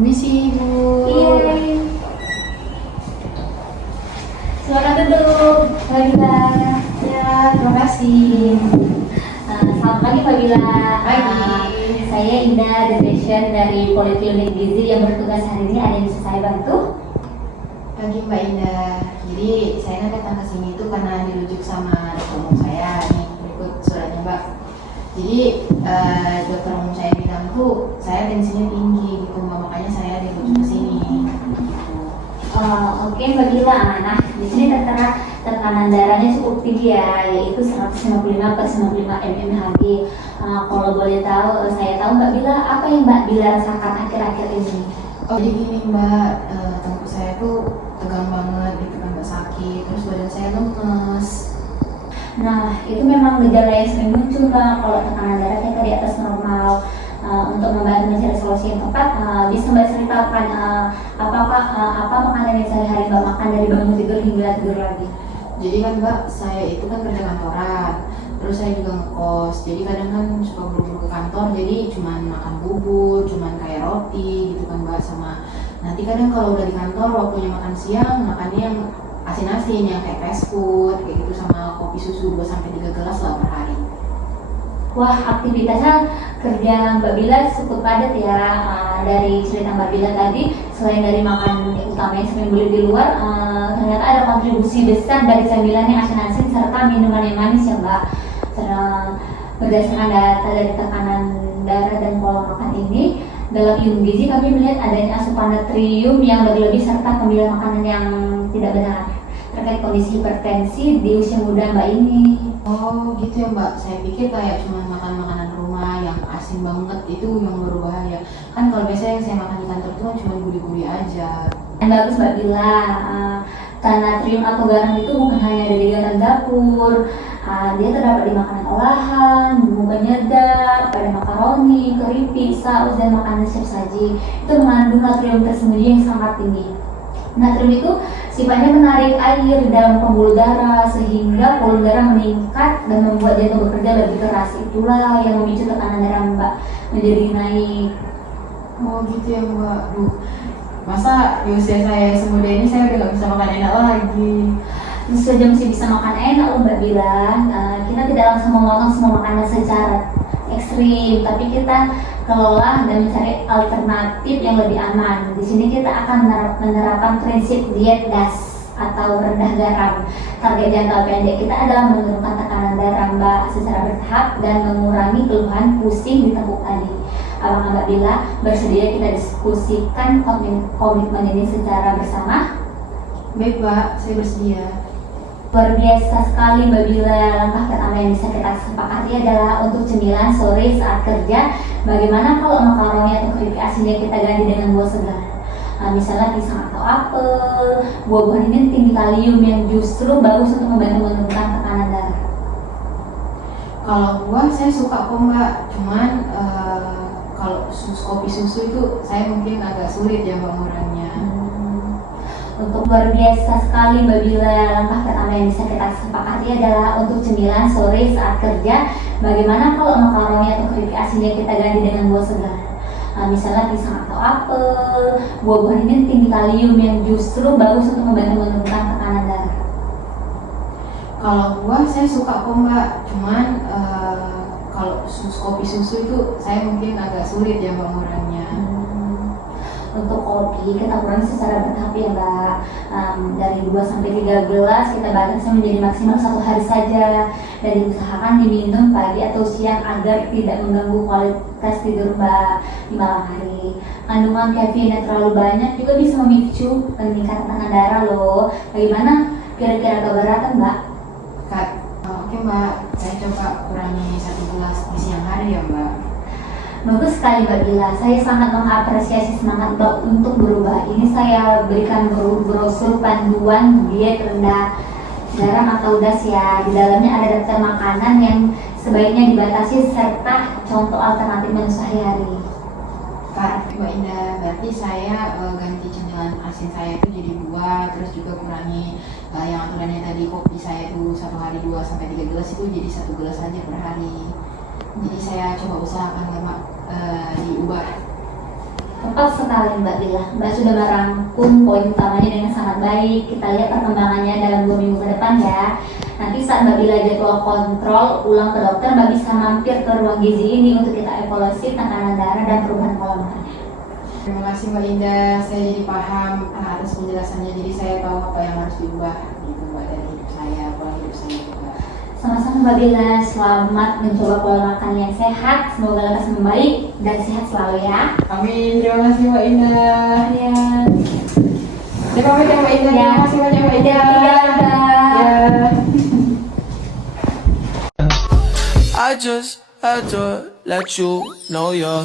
Permisi, Bu. Iya. Silakan duduk, Mbak Bila. Ya, terima kasih. Selamat pagi, Mbak Bila. Pagi. Saya Indah, the patient dari Poliklinik Gizi yang bertugas hari ini. Ada yang bisa saya bantu? Pagi Mbak Indah. Jadi saya datang ke sini itu karena dirujuk sama dokter umum saya. Nih, berikut suratnya Mbak. Jadi dokter umum saya bilang tuh saya tensinya tinggi gitu Mbak, makanya saya dirujuk ke sini. Gitu. Oke, Mbak Bila. Nah, di sini tertera tekanan darahnya cukup tinggi ya, yaitu 155/95 mmHg. Kalau boleh tahu, saya tahu Mbak Bila, apa yang Mbak Bila rasakan akhir-akhir ini? Oh, jadi gini Mbak, tengkuk saya tuh tegang banget gitu kan Mbak, sakit, terus badan saya lemes. Nah, itu memang gejala yang sering muncul Mbak kalau tekanan darahnya di atas normal. Untuk membantu mencari solusi yang tepat, bisa Mbak ceritakan apa makanan yang sehari-hari Mbak makan dari bangun tidur hingga tidur lagi? Jadi kan Mbak, saya itu kan kerja kantoran, terus saya juga ngekos, jadi kadang kan suka buru-buru ke kantor, jadi cuman makan bubur, cuman kayak roti gitu kan Mbak, sama nanti kadang kalau udah di kantor waktunya makan siang, makannya yang asin-asin, yang kayak fast food, kayak gitu, sama kopi susu 2-3 gelas lah per hari. Wah, aktivitasnya kerja Mbak Bila cukup padat ya. Dari cerita Mbak Bila tadi, selain dari makan utama yang sering beli di luar, ternyata ada kontribusi besar dari camilan yang asin-asin serta minuman yang manis ya Mbak. Berdasarkan data dari tekanan darah dan pola makan ini, dalam ilmu gizi kami melihat adanya asupan natrium yang berlebih serta pemilihan makanan yang tidak benar terkait kondisi hipertensi di usia muda Mbak ini. Oh gitu ya Mbak, saya pikir kayak cuma makan makanan rumah yang asin banget itu yang berbahaya. Kan kalau biasanya yang saya makan di kantor itu kan cuma gurih-gurih aja. Bagus Mbak Bila, natrium atau garam itu bukan hanya dari garam dapur, dia terdapat di makanan olahan, bumbu penyedap, pada makaroni, keripik, saus, dan makanan siap saji. Itu mengandung natrium tersembunyi yang sangat tinggi. Natrium itu sifatnya menarik air dalam pembuluh darah sehingga pembuluh darah meningkat dan membuat jantung bekerja lebih keras. Itulah yang memicu tekanan darah Mbak menjadi naik. Oh gitu ya Mbak, duh. Masa di usia saya semuda ini saya udah gak bisa makan enak lagi. Tentu saja masih bisa makan enak loh Mbak Bila. Kita tidak langsung memotong semua makanan secara ekstrim, tapi kita kelola dan mencari alternatif yang lebih aman. Di sini kita akan menerapkan prinsip diet DAS atau rendah garam. Target jangka pendek kita adalah menurunkan tekanan darah Mbak secara bertahap dan mengurangi keluhan pusing di tengkuk tadi. Apakah Mbak Bila bersedia kita diskusikan komitmen ini secara bersama? Baik Mbak, saya bersedia. Luar biasa sekali Mbak Bila. Langkah pertama yang bisa kita sepakati adalah untuk cemilan sore saat kerja. Bagaimana kalau makaroni atau keripik asinnya kita ganti dengan buah segar? Misalnya pisang atau apel. Buah-buahan ini tinggi kalium yang justru bagus untuk membantu menurunkan tekanan darah. Kalau buah saya suka kok Mbak, cuman kalau kopi susu itu saya mungkin agak sulit ya Mbak ngurangnya. Untuk luar biasa sekali Mbak Bila. Langkah pertama yang bisa kita sepakati adalah untuk cemilan sore saat kerja. Bagaimana kalau makaroni atau keripik asinnya kita ganti dengan buah segar? Misalnya pisang atau apel. Buah-buahan ini tinggi kalium yang justru bagus untuk membantu menurunkan tekanan darah. Kalau buah saya suka kok Mbak, cuman kalau kopi susu itu saya mungkin agak sulit ya Mbak ngurangnya. Untuk kopi kita kurangi secara bertahap ya Mbak. Dari 2-3 gelas kita batasi menjadi maksimal 1 hari saja, dan diusahakan diminum pagi atau siang agar tidak mengganggu kualitas tidur Mbak di malam hari. Kandungan kafein yang terlalu banyak juga bisa memicu peningkatan tekanan darah loh. Bagaimana kira-kira keberatan Mbak? Oke Mbak, saya coba kurangi 1 gelas di siang hari ya Mbak. Bagus sekali Mbak Bila, saya sangat mengapresiasi semangat Mbak untuk berubah. Ini saya berikan brosur panduan diet rendah garam atau DAS ya. Di dalamnya ada daftar makanan yang sebaiknya dibatasi serta contoh alternatif menu sehari-hari. Mbak Indah, berarti saya ganti cemilan asin saya itu jadi buah, terus juga kurangi yang aturannya tadi kopi saya itu 1 hari 2-3 gelas itu jadi 1 gelas saja per hari. Jadi saya coba usahakan Mbak diubah. Tepat sekali Mbak Bila. Mbak sudah merangkum poin utamanya dengan sangat baik. Kita lihat perkembangannya dalam 2 minggu ke depan ya. Nanti saat Mbak Bila jadwal kontrol ulang ke dokter, Mbak bisa mampir ke ruang gizi ini untuk kita evaluasi tekanan darah dan perubahan pola makannya. Terima kasih Mbak Indah, saya jadi paham atas penjelasannya, jadi saya tahu apa yang harus diubah gitu Mbak dari hidup saya, pola hidup saya juga. Sama-sama Mbak Bila, selamat mencoba pola makan yang sehat. Semoga lekas membaik dan sehat selalu ya. Amin, terima kasih Mbak Indah. Ya. Terima kasih Mbak Indah, Ya. terima kasih banyak Mbak Indah. Ya. Ya. I just had to let you know you're